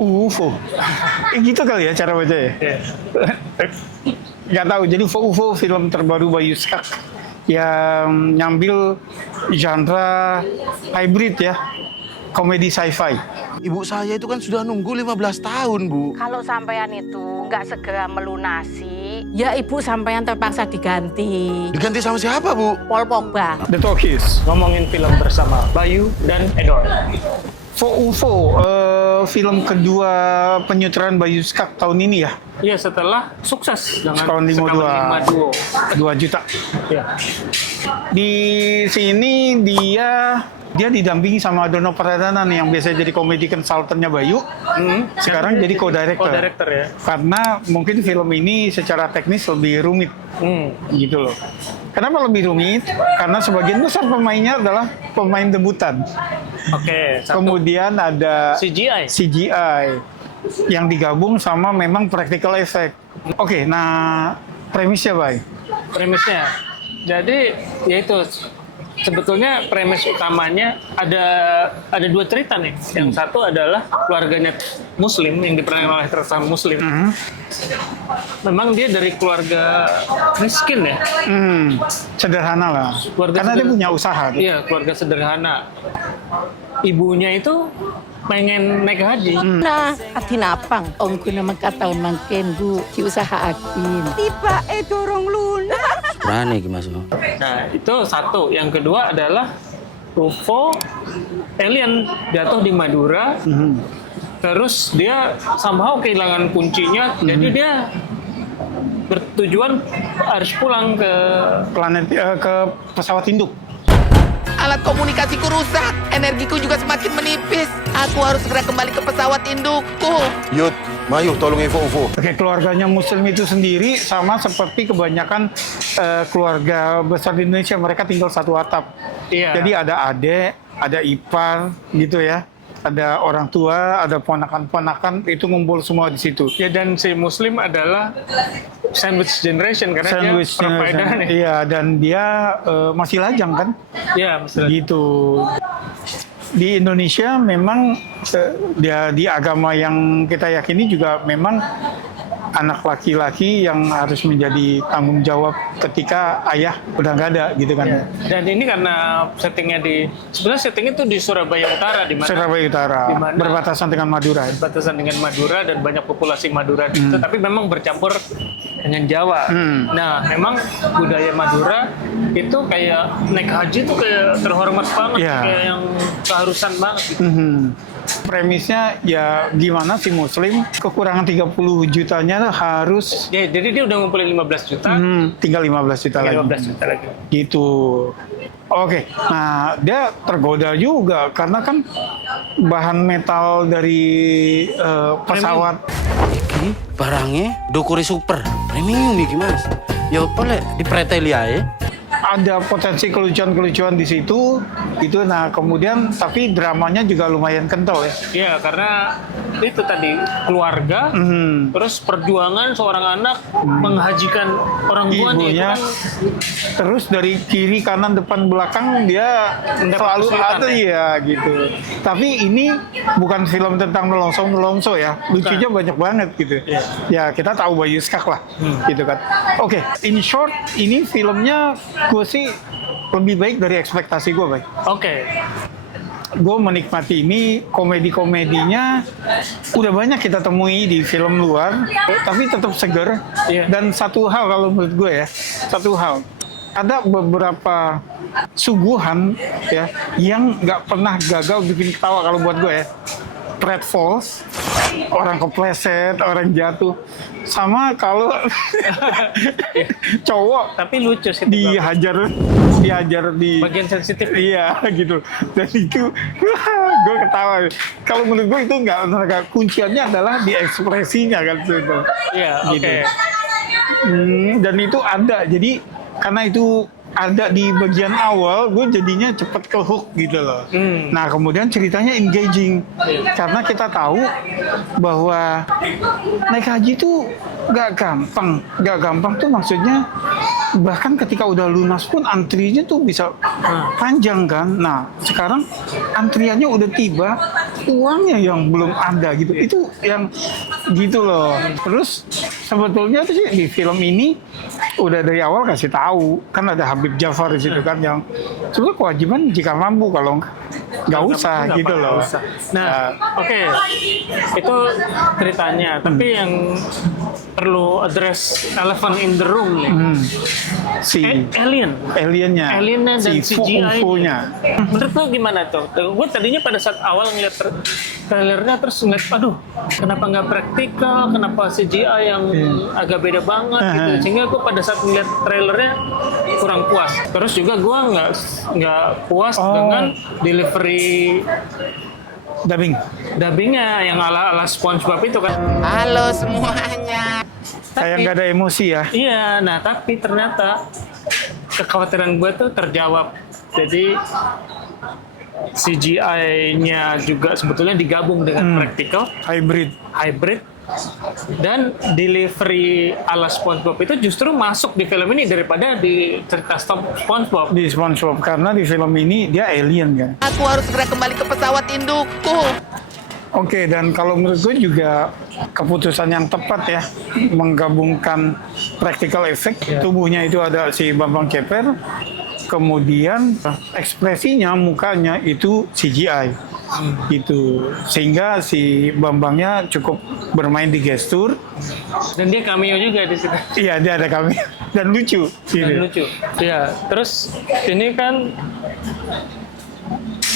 UFO. Gitu kali ya cara baca ya. Nggak tahu. Jadi UFO film terbaru Bayu Skak yang nyambil genre hybrid ya, komedi sci-fi. Ibu saya itu kan sudah nunggu 15 tahun, Bu. Kalau sampean itu nggak segera melunasi, ya ibu sampean terpaksa diganti. Diganti sama siapa, Bu? Paul Pogba. The Talkies. Ngomongin film bersama Bayu dan Edor. UFO, film kedua penyutradaraan Bayu Skak tahun ini ya. Iya, setelah sukses dengan Sekawan Limo Sekawan Lima Duo. 2 juta. Ya. Di sini dia didampingi sama Dono Pradana nih yang biasa jadi komedi consultant-nya Bayu. Sekarang jadi co-director. Co-director ya. Karena mungkin film ini secara teknis lebih rumit. Gitu loh. Kenapa lebih rumit? Karena sebagian besar pemainnya adalah pemain debutan. Oke. Kemudian ada CGI yang digabung sama memang practical effect. Oke, nah premisnya, Bay. Premisnya. Jadi yaitu sebetulnya premis utamanya ada 2 cerita nih. Yang satu adalah keluarganya Muslim yang diperankan oleh Teresa Muslim. Memang dia dari keluarga miskin ya. Sederhana lah. Karena dia punya usaha. Iya, keluarga sederhana. Ibunya itu pengen naik haji. Nah, hati napang. Om kuna magkataon mangken bu, diusahakin. Tiba dorong lunas. Berani Mas. Nah, itu satu. Yang kedua adalah UFO alien jatuh di Madura. Terus dia somehow kehilangan kuncinya. Jadi dia bertujuan harus pulang ke ke pesawat induk. Alat komunikasiku rusak, energiku juga semakin menipis. Aku harus segera kembali ke pesawat indukku. Yud, Mayu tolong info. Oke, keluarganya Muslim itu sendiri sama seperti kebanyakan keluarga besar di Indonesia, mereka tinggal satu atap. Iya. Jadi ada adik, ada ipar gitu ya. Ada orang tua, ada ponakan-ponakan, itu ngumpul semua di situ. ya, dan si Muslim adalah sandwich generation karena Sandwich dia provider generation. nih. Iya, dan dia masih lajang kan? Iya, misalnya. Gitu. Di Indonesia memang dia di agama yang kita yakini juga memang anak laki-laki yang harus menjadi tanggung jawab ketika ayah udah nggak ada gitu kan. Ya. Dan ini karena settingnya sebenarnya settingnya itu di Surabaya Utara, di mana Surabaya Utara, berbatasan dengan Madura. Batasan dengan Madura dan banyak populasi Madura di situ, tapi memang bercampur dengan Jawa. Nah, memang budaya Madura itu kayak naik haji itu kayak terhormat banget, kayak yang keharusan banget gitu. Premisnya ya gimana si Muslim kekurangan 30 jutanya harus Ya, jadi dia udah ngumpulin 15 juta, tinggal 15 juta lagi. 15 juta lagi. Gitu. Oke, nah dia tergoda juga karena kan bahan metal dari pesawat. Iki barangnya dokure super. Premium iki Mas. Ya boleh dipreteli ae. Ada potensi kelucuan-kelucuan di situ, itu. Nah kemudian tapi dramanya juga lumayan kental ya. Iya, karena itu tadi keluarga, terus perjuangan seorang anak menghajikan orang tuanya, itu Ibunya, kan terus dari kiri kanan depan belakang dia selalu kesulitan, ada ya gitu. Tapi ini bukan film tentang nelongso ya, lucunya banyak banget gitu. Ya kita tahu Bayu Skak lah, gitu kan. Oke, in short ini filmnya gue sih lebih baik dari ekspektasi gue, Bay. Oke. Gue menikmati ini, komedi-komedinya udah banyak kita temui di film luar, tapi tetap seger. Dan satu hal kalau menurut gue ya, ada beberapa suguhan ya yang nggak pernah gagal bikin ketawa kalau buat gue ya. Pratfalls, orang kepleset, orang jatuh, sama kalau cowok Tapi lucu sih. dihajar di Bagian sensitif. iya gitu, dan itu gue ketawa. Kalau menurut gue itu nggak, kunciannya adalah di ekspresinya kan gitu. Iya, oke. Dan itu ada, jadi karena itu ada di bagian awal, gue jadinya cepet ke hook gitu loh. Nah kemudian ceritanya engaging, karena kita tahu bahwa naik haji itu gak gampang tuh maksudnya. Bahkan ketika udah lunas pun antrinya tuh bisa panjang kan. Nah sekarang antriannya udah tiba, uangnya yang belum ada gitu. Itu yang gitu loh. Terus sebetulnya tuh sih di film ini udah dari awal kasih tahu kan ada Habib Jafar di situ kan yang sebenarnya kewajiban jika mampu, kalau nggak usah Nggak gitu loh. usah. Nah, oke. Itu ceritanya. Tapi yang perlu address elephant in the room nih. Si Aliennya dan si CGI-nya. UFO-nya. Menurut lo gimana tuh? Gue tadinya pada saat awal ngeliat trailernya terus ngeliat, aduh, kenapa nggak praktikal? Kenapa CGI yang agak beda banget gitu? Sehingga gue pada saat ngeliat trailernya kurang puas. Terus juga gue nggak puas dengan delivery dubbingnya yang ala SpongeBob itu kan. Halo semuanya. Kayak nggak ada emosi ya. Iya, nah tapi ternyata kekhawatiran gue tuh terjawab. Jadi CGI-nya juga sebetulnya digabung dengan practical, hybrid, dan delivery ala SpongeBob itu justru masuk di film ini daripada di cerita SpongeBob. Di SpongeBob karena di film ini dia alien kan. Aku harus segera kembali ke pesawat indukku. Oke, dan kalau menurut gue juga keputusan yang tepat ya menggabungkan practical effect. Tubuhnya itu ada si Bambang Keper, kemudian ekspresinya mukanya itu CGI gitu, sehingga si Bambangnya cukup bermain di gestur Dan dia cameo juga di situ. iya dia ada kami dan lucu gitu. Dan lucu. Ya, terus ini kan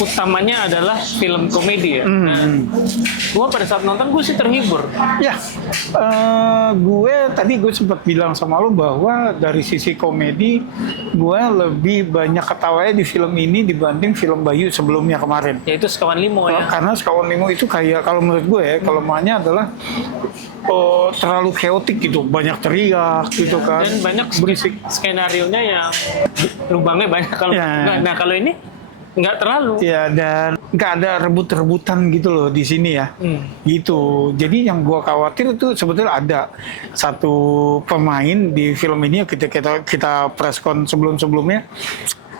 utamanya adalah film komedi ya. Nah, gue pada saat nonton gue sih terhibur. Ya, gue sempat bilang sama lo bahwa dari sisi komedi gue lebih banyak ketawanya di film ini dibanding film Bayu sebelumnya kemarin. Yaitu Sekawan Limo ya. Karena Sekawan Limo itu kayak kalau menurut gue ya kelemahannya adalah terlalu chaotic gitu, banyak teriak gitu kan. Dan banyak berisik. skenario-nya yang lubangnya banyak. Kalau Ya. nah kalau ini nggak terlalu. Ya, dan nggak ada rebut-rebutan gitu loh di sini ya. Gitu. Jadi yang gua khawatir itu sebetulnya ada satu pemain di film ini kita preskon sebelumnya.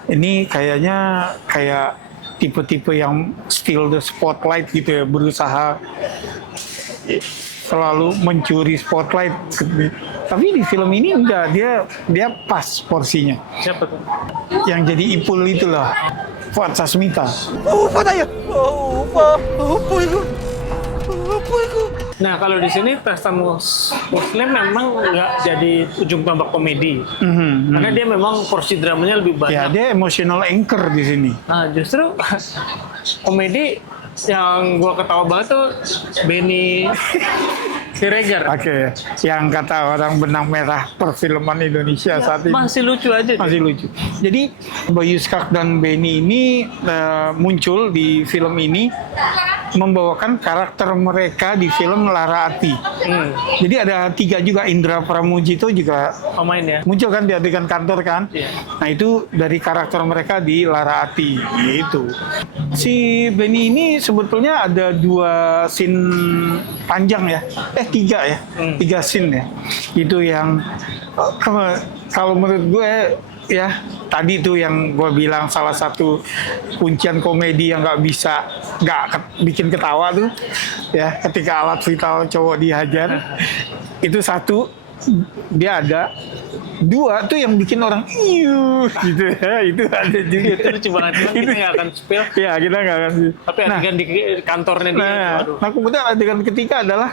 Ini kayaknya kayak tipe-tipe yang steal the spotlight gitu ya, berusaha selalu mencuri spotlight. Tapi di film ini enggak, dia pas porsinya. Siapa tuh? Yang jadi Ipul itulah Fuad Sasmita. Nah kalau di sini pesta Muslim memang nggak jadi ujung tombak komedi, karena dia memang porsi dramanya lebih banyak. Ya, dia emotional anchor di sini. Nah justru komedi yang gua ketawa banget tuh Benny Siregar. Oke, yang kata orang benang merah perfilman Indonesia saat ini. Masih lucu aja. Masih lucu. Jadi Bayu Skak dan Benny ini muncul di film ini membawakan karakter mereka di film Lara Ati. Jadi ada 3 juga, Indra Pramujito juga Pemain ya. muncul kan di adegan kantor kan. Iya. Nah itu dari karakter mereka di Lara Ati gitu. Si Benny ini sebetulnya ada 2 scene panjang ya. 3 ya. 3 scene ya. Itu yang kalau menurut gue ya tadi tuh yang gue bilang salah satu kuncian komedi yang nggak bikin ketawa tuh ya ketika alat vital cowok dihajar. Itu 1, dia ada 2 tuh yang bikin orang gitu ya, itu ada juga. Itu lucu banget. Kita nggak akan spill. Ya kita nggak akan. Tapi adegan di kantornya dia itu, aduh. Nah kemudian adegan ketiga adalah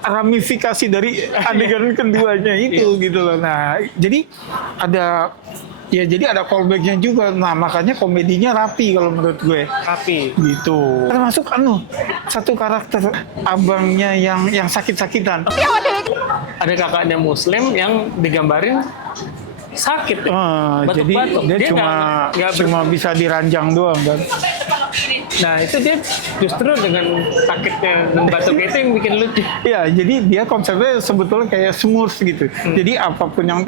ramifikasi dari adegan keduanya itu gitu loh. Nah jadi ada callbacknya juga. Nah makanya komedinya rapi kalau menurut gue. Rapi. Gitu. Termasuk satu karakter abangnya yang sakit-sakitan. Ada kakaknya Muslim yang digambarin sakit. Jadi dia cuma bisa diranjang doang kan. Nah itu dia justru dengan sakitnya dan batuk itu yang bikin lucu. Iya, jadi dia konsepnya sebetulnya kayak smooth gitu. Jadi apapun yang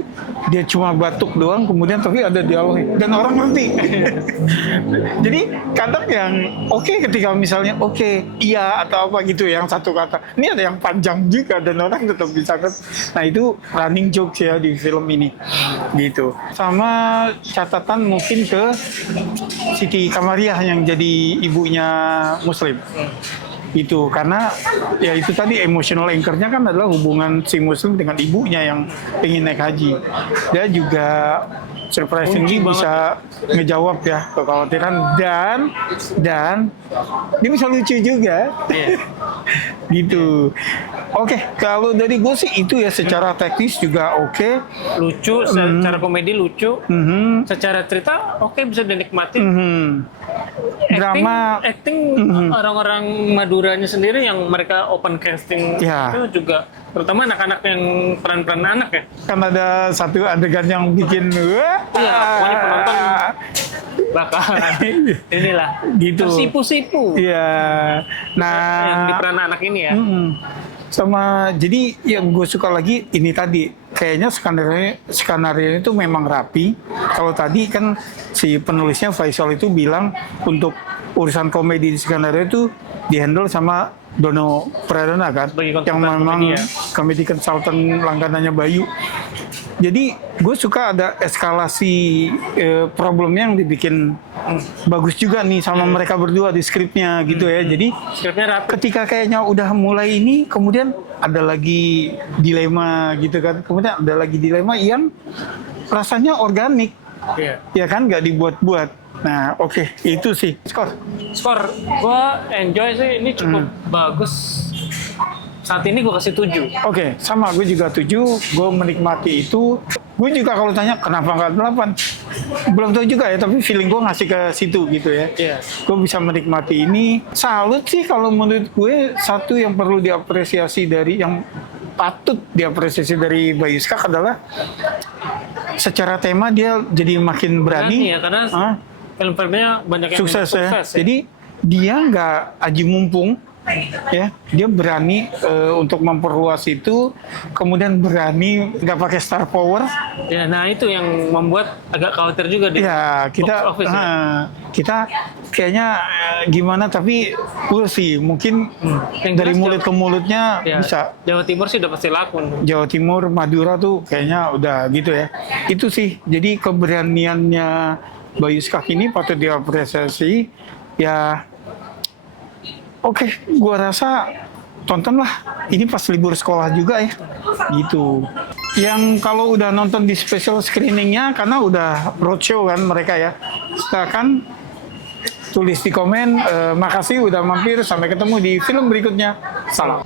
dia cuma batuk doang, kemudian tapi ada dialog dan orang ngerti. Jadi kadang yang ketika misalnya iya atau apa gitu yang satu kata, ini ada yang panjang juga dan orang tetap bisa ngerti. Nah itu running jokes ya di film ini, gitu. Sama catatan mungkin ke Siti Kamariah yang jadi ibu ibunya Muslim. Itu karena ya itu tadi emotional anchor-nya kan adalah hubungan si Muslim dengan ibunya yang ingin naik haji. Dia juga surprisingly Kunci bisa ngejawab ya kekhawatiran dan dia bisa lucu juga. Iya. Gitu. Oke, kalau dari gue sih itu ya secara teknis juga oke. Lucu, secara komedi lucu, Mhm. secara cerita oke bisa dinikmati. Mhm. Drama acting orang-orang Maduranya sendiri yang mereka open casting Ya. itu juga, terutama anak-anak yang peran-peran anak ya. kan ada satu adegan yang bikin wah. Iya, pokoknya penonton bakal inilah Gitu. tersipu-sipu Iya. Nah, yang di peran anak ini ya. sama jadi yang gue suka lagi ini tadi kayaknya skenario itu memang rapi. Kalau tadi kan si penulisnya Faisal itu bilang untuk urusan komedi di skenario itu dihandle sama Dono Pradana kan, Sebagai konsultan yang memang komedi ya. komedi konsultan langganannya Bayu. Jadi gue suka ada eskalasi problemnya yang dibikin bagus juga nih sama mereka berdua di skripnya gitu ya. Jadi Skripnya rapi. ketika kayaknya udah mulai ini, kemudian ada lagi dilema gitu kan. Kemudian ada lagi dilema yang rasanya organik, Iya. ya kan, nggak dibuat-buat. Nah, oke, itu sih skor. Skor gua enjoy sih, ini cukup bagus. Saat ini gua kasih 7. Oke, sama gue juga 7. Gue menikmati itu. Gue juga kalau tanya kenapa nggak 8, belum tahu juga ya. Tapi feeling gue ngasih ke situ gitu ya. Iya. Gue bisa menikmati ini. Salut sih kalau menurut gue, satu yang perlu diapresiasi dari yang patut diapresiasi dari Bayu Skak adalah secara tema dia jadi makin berani. Ya, karena Ah, film-filmnya banyak yang sukses ya. ya. Jadi dia nggak aji mumpung, ya. Dia berani untuk memperluas itu, kemudian berani nggak pakai star power. Ya, nah itu yang membuat agak khawatir juga di Ya kita, box office ya. kita kayaknya gimana, tapi we'll see. Mungkin Yang dari jelas mulut ke mulutnya Ya, bisa. Jawa Timur sih udah pasti laku. Jawa Timur, Madura tuh kayaknya udah gitu ya. Itu sih. Jadi keberaniannya Bayu Skak ini patut diapresiasi. Ya, oke, gua rasa tontonlah. Ini pas libur sekolah juga ya. Gitu. Yang kalau udah nonton di special screeningnya, karena udah roadshow kan mereka ya. Silakan tulis di komen. Makasih udah mampir. Sampai ketemu di film berikutnya. Salam.